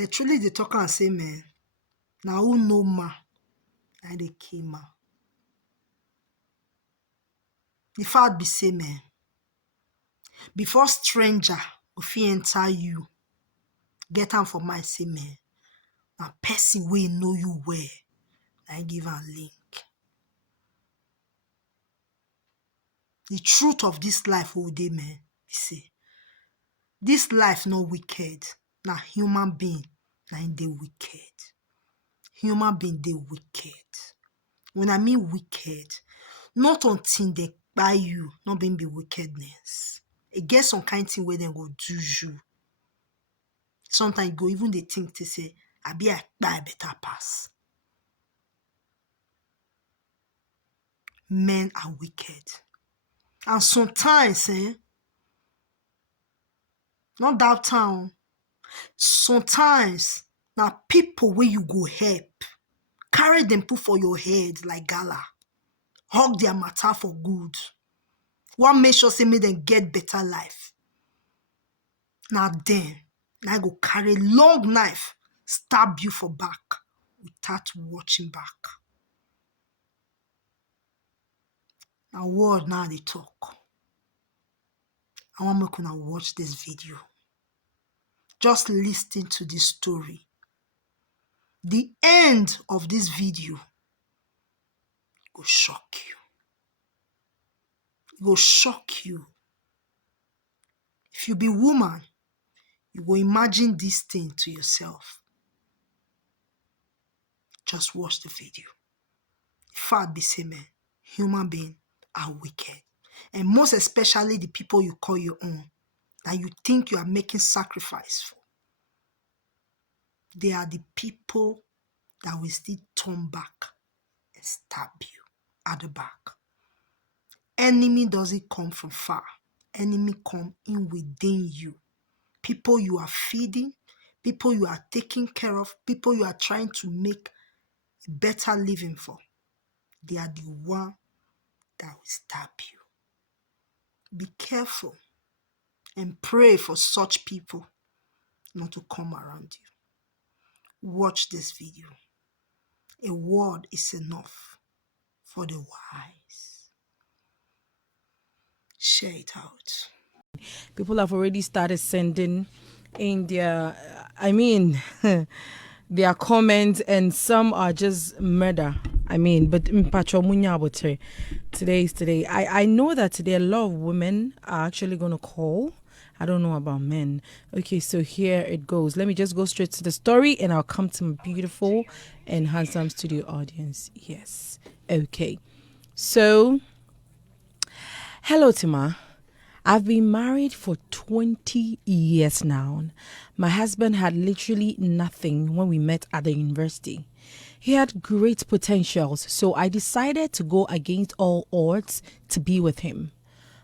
They truly they talk and say, man, now who know ma? And they kill ma. The fact be say, man, before stranger go fit enter you, get am for my say, man. Na person wey know you well, I give am link. The truth of this life wey we dey, man, be say this life no wicked. Na human being na im dey wicked. Human being dey wicked. When I mean wicked, not until they buy you, not being be wickedness. E get some kind thing where they go do you. Sometimes you go even they think to say, I be I buy better pass. Men are wicked. And sometimes, not that town. Sometimes now people where you go help, carry them put for your head like gala, hug their matter for good. One make sure say make them get better life. Now then, now I go carry long knife, stab you for back without watching back. Now word now they talk. I want make una watch this video. Just listen to this story. The end of this video go shock you. It go shock you. If you be woman, you go imagine this thing to yourself. Just watch the video. Fact be say, man, human beings are wicked. And most especially the people you call your own, that you think you are making sacrifice for. They are the people that will still turn back and stab you at the back. Enemy doesn't come from far. Enemy come in within you. People you are feeding, people you are taking care of, people you are trying to make a better living for. They are the one that will stab you. Be careful and pray for such people not to come around you. Watch this video. A word is enough for the wise. Share it out. People have already started sending in their, their comments, and some are just murder. But today is today. I know that today a lot of women are actually going to call. I don't know about men. Okay, so here it goes. Let me just go straight to the story and I'll come to my beautiful and handsome studio audience. Yes. Okay. So, hello, Tima. I've been married for 20 years now. My husband had literally nothing when we met at the university. He had great potentials, so I decided to go against all odds to be with him.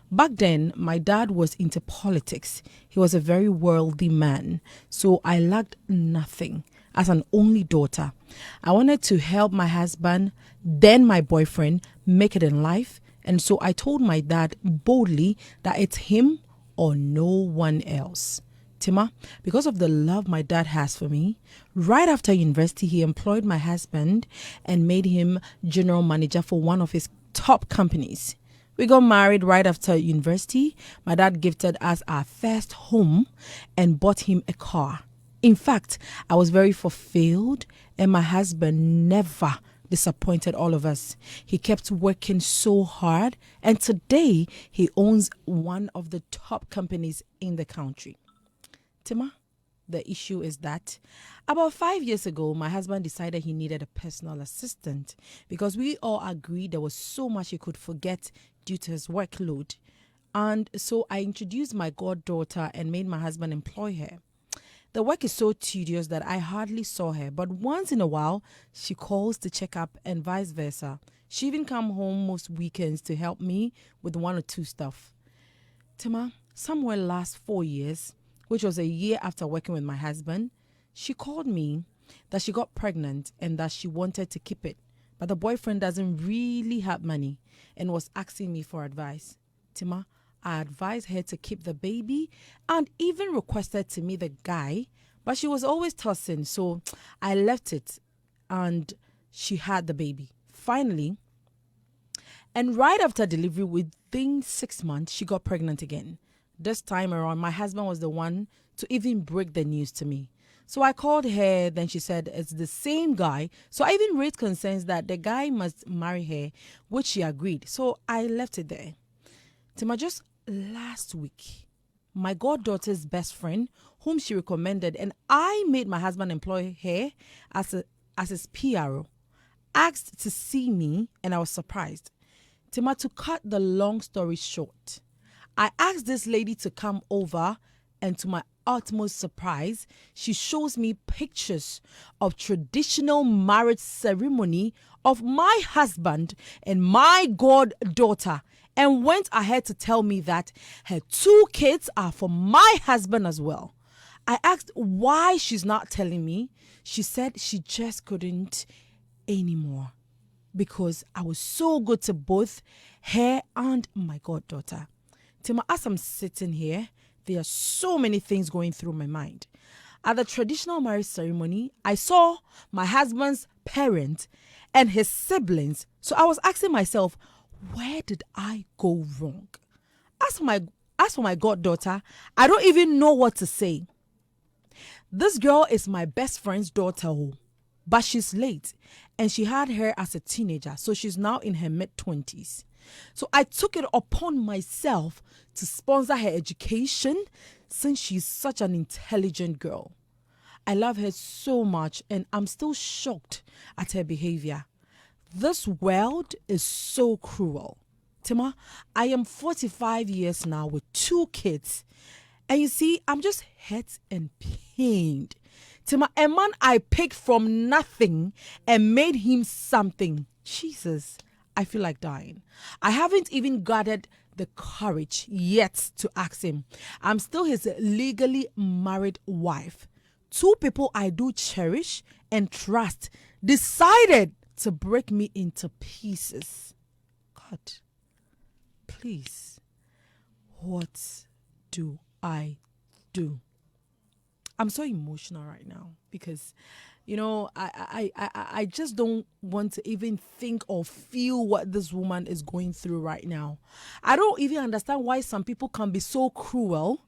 Back then, my dad was into politics. He was a very worldly man, so I lacked nothing. As an only daughter, I wanted to help my husband, then my boyfriend, make it in life. And so I told my dad boldly that it's him or no one else. Tima, because of the love my dad has for me, right after university, he employed my husband and made him general manager for one of his top companies. We got married right after university. My dad gifted us our first home and bought him a car. In fact, I was very fulfilled, and my husband never disappointed all of us. He kept working so hard, and today he owns one of the top companies in the country. Tima, the issue is that about 5 years ago, my husband decided he needed a personal assistant because we all agreed there was so much he could forget due to his workload. And so I introduced my goddaughter and made my husband employ her. The work is so tedious that I hardly saw her, but once in a while, she calls to check up and vice versa. She even come home most weekends to help me with one or two stuff. Tima, somewhere last 4 years, which was a year after working with my husband, she called me that she got pregnant and that she wanted to keep it. But the boyfriend doesn't really have money and was asking me for advice. Tima, I advised her to keep the baby and even requested to meet the guy, But she was always tossing. So I left it and she had the baby. Finally, and right after delivery, within 6 months, she got pregnant again. This time around, my husband was the one to even break the news to me. So I called her, then she said it's the same guy. So I even raised concerns that the guy must marry her, which she agreed. So I left it there. Tima, just last week, my goddaughter's best friend, whom she recommended, and I made my husband employ her as his PRO, asked to see me, and I was surprised. Tima, to cut the long story short, I asked this lady to come over, and to my utmost surprise, she shows me pictures of traditional marriage ceremony of my husband and my goddaughter, and went ahead to tell me that her 2 kids are for my husband as well. I asked why she's not telling me. She said she just couldn't anymore because I was so good to both her and my goddaughter. Tima, as I'm sitting here, there are so many things going through my mind. At the traditional marriage ceremony, I saw my husband's parent and his siblings. So I was asking myself, where did I go wrong? As for my goddaughter, I don't even know what to say. This girl is my best friend's daughter, but she's late and she had her as a teenager. So she's now in her mid-20s. So I took it upon myself to sponsor her education since she's such an intelligent girl. I love her so much and I'm still shocked at her behavior. This world is so cruel. Tima, I am 45 years now with 2 kids. And you see, I'm just hurt and pained. Tima, a man I picked from nothing and made him something. Jesus, I feel like dying. I haven't even gathered the courage yet to ask him. I'm still his legally married wife. 2 people I do cherish and trust decided to break me into pieces. God, please, what do I do? I'm so emotional right now because, I just don't want to even think or feel what this woman is going through right now. I don't even understand why some people can be so cruel